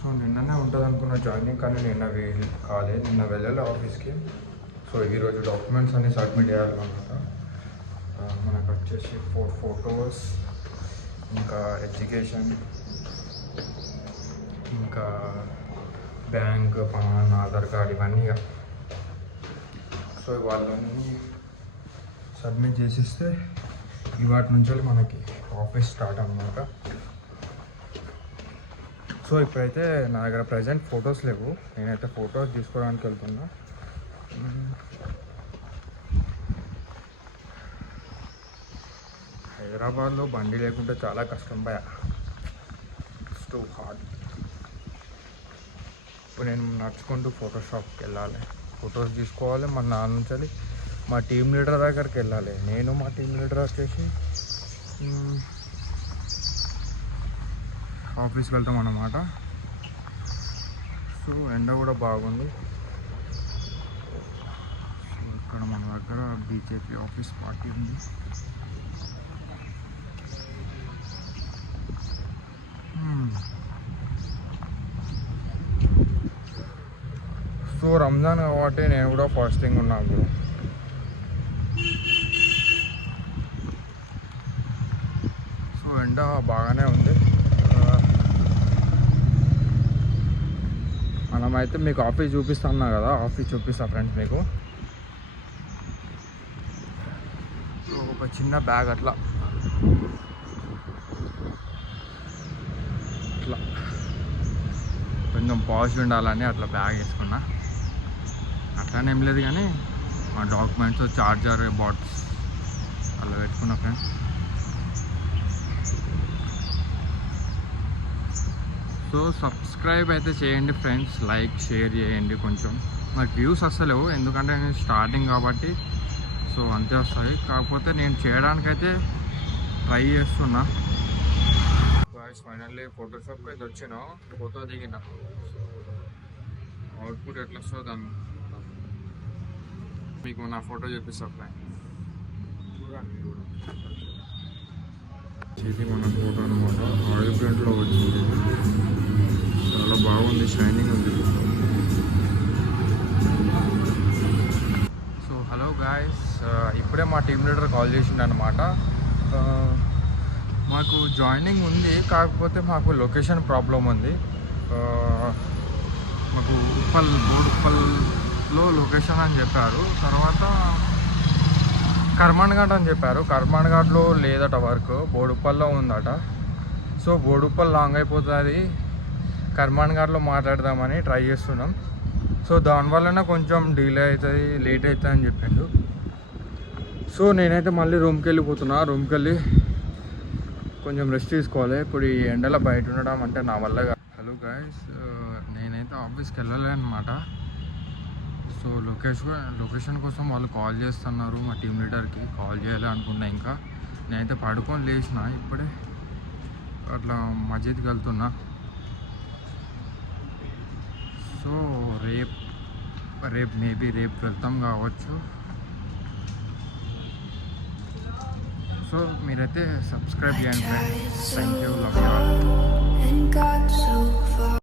So నిన్ననే ఉంటుంది అనుకున్న జాయినింగ్, కానీ నిన్న కాలేదు, నిన్న వెళ్ళాలి ఆఫీస్కి. సో ఈరోజు డాక్యుమెంట్స్ అన్ని సబ్మిట్ చేయాలన్నమాట. మనకు వచ్చేసి 4 ఫొటోస్, ఇంకా ఎడ్యుకేషన్, ఇంకా బ్యాంక్, పాన్, ఆధార్ కార్డ్, ఇవన్నీ. సో వాళ్ళని సబ్మిట్ చేసిస్తే వాటి నుంచి మనకి ఆఫీస్ స్టార్ట్ అన్నమాట. సో ఇప్పుడైతే నా దగ్గర ప్రజెంట్ ఫొటోస్ లేవు, నేనైతే ఫొటోస్ తీసుకోవడానికి వెళ్తున్నా. హైదరాబాద్లో బండి లేకుంటే చాలా కష్టం భయ, టూ హార్డ్. ఇప్పుడు నేను నడుచుకుంటూ ఫోటోషాప్కి వెళ్ళాలి, ఫొటోస్ తీసుకోవాలి. మా నాన్న నుంచి మా టీమ్ లీడర్ దగ్గరికి వెళ్ళాలి. నేను మా టీమ్ లీడర్ వచ్చేసి ఆఫీస్కి వెళ్తాం అన్నమాట. సో ఎండ కూడా బాగుంది. సో ఇక్కడ మన దగ్గర బీజేపీ ఆఫీస్ పార్టీ ఉంది. సో రంజాన్ కాబట్టి నేను కూడా ఫాస్టింగ్ ఉన్నాను బ్రో. సో ఎండ బాగానే ఉంది. మనమైతే మీకు ఆఫీస్ చూపిస్తున్నా కదా, ఆఫీస్ చూపిస్తా ఫ్రెండ్స్ మీకు. సో ఒక చిన్న బ్యాగ్ అట్లా కొంచెం పాష్ ఉండాలని అట్లా బ్యాగ్ వేసుకున్నా. అట్లానే ఏం లేదు కానీ మా డాక్యుమెంట్స్, చార్జర్, బాట్స్ అలా పెట్టుకున్నా ఫ్రెండ్స్. సో సబ్స్క్రైబ్ అయితే చేయండి ఫ్రెండ్స్, లైక్ షేర్ చేయండి. కొంచెం నాకు వ్యూస్ వస్తలేవు ఎందుకంటే నేను స్టార్టింగ్ కాబట్టి, సో అంతే వస్తాయి. కాకపోతే నేను చేయడానికైతే ట్రై చేస్తున్నా. ఫైనల్లీ ఫోటోషాప్కి అయితే వచ్చిన, ఫోటో దిగిన. అవుట్పుట్ ఎట్లా వస్తుందో దాన్ని మీకు నా ఫోటో చూపిస్తా ఫ్రెండ్. ఇది మన ఫోటో అనమాట, ఆయిల్ ప్రింట్లో వచ్చింది. చాలా బాగుంది, షైనింగ్ ఉంది. సో హలో గాయస్, ఇప్పుడే మా టీమ్ లీడర్ కాల్ చేసిండు అనమాట. మాకు జాయినింగ్ ఉంది, కాకపోతే మాకు లొకేషన్ ప్రాబ్లం ఉంది. మాకు ఉప్పల్లో లొకేషన్ అని చెప్పారు. తర్వాత కర్మాన్ ఘాట్ అని చెప్పారు. కర్మాన్ ఘాట్లో లేదట వర్క్, బోడుప్పల్లో ఉందట. సో బోడుప్పల్ లాంగ్ అయిపోతుంది, కర్మాన్ ఘాట్లో మాట్లాడదామని ట్రై చేస్తున్నాం. సో దానివల్లనే కొంచెం డిలే అవుతుంది, లేట్ అవుతుంది అని చెప్పిండు. సో నేనైతే మళ్ళీ రూమ్కి వెళ్ళిపోతున్నా. రూమ్కి వెళ్ళి కొంచెం రెస్ట్ తీసుకోవాలి. ఇప్పుడు ఈ ఎండలో బయట ఉండడం అంటే నా వల్ల. హలో గాయస్, నేనైతే ఆఫీస్కి వెళ్ళలే అనమాట. సో లొకేషన్ కోసం వాళ్ళు కాల్ చేస్తున్నారు. మా టీమ్ లీడర్కి కాల్ చేయాలి అనుకున్నా. ఇంకా నేనైతే పడుకొని లేచిన, ఇప్పుడే అట్లా మస్జిద్కి వెళ్తున్నా. సో రేపు మేబీ రేపు వెళ్తాం కావచ్చు. సో మీరైతే సబ్స్క్రైబ్ చేయండి friends. Thank you, love you all.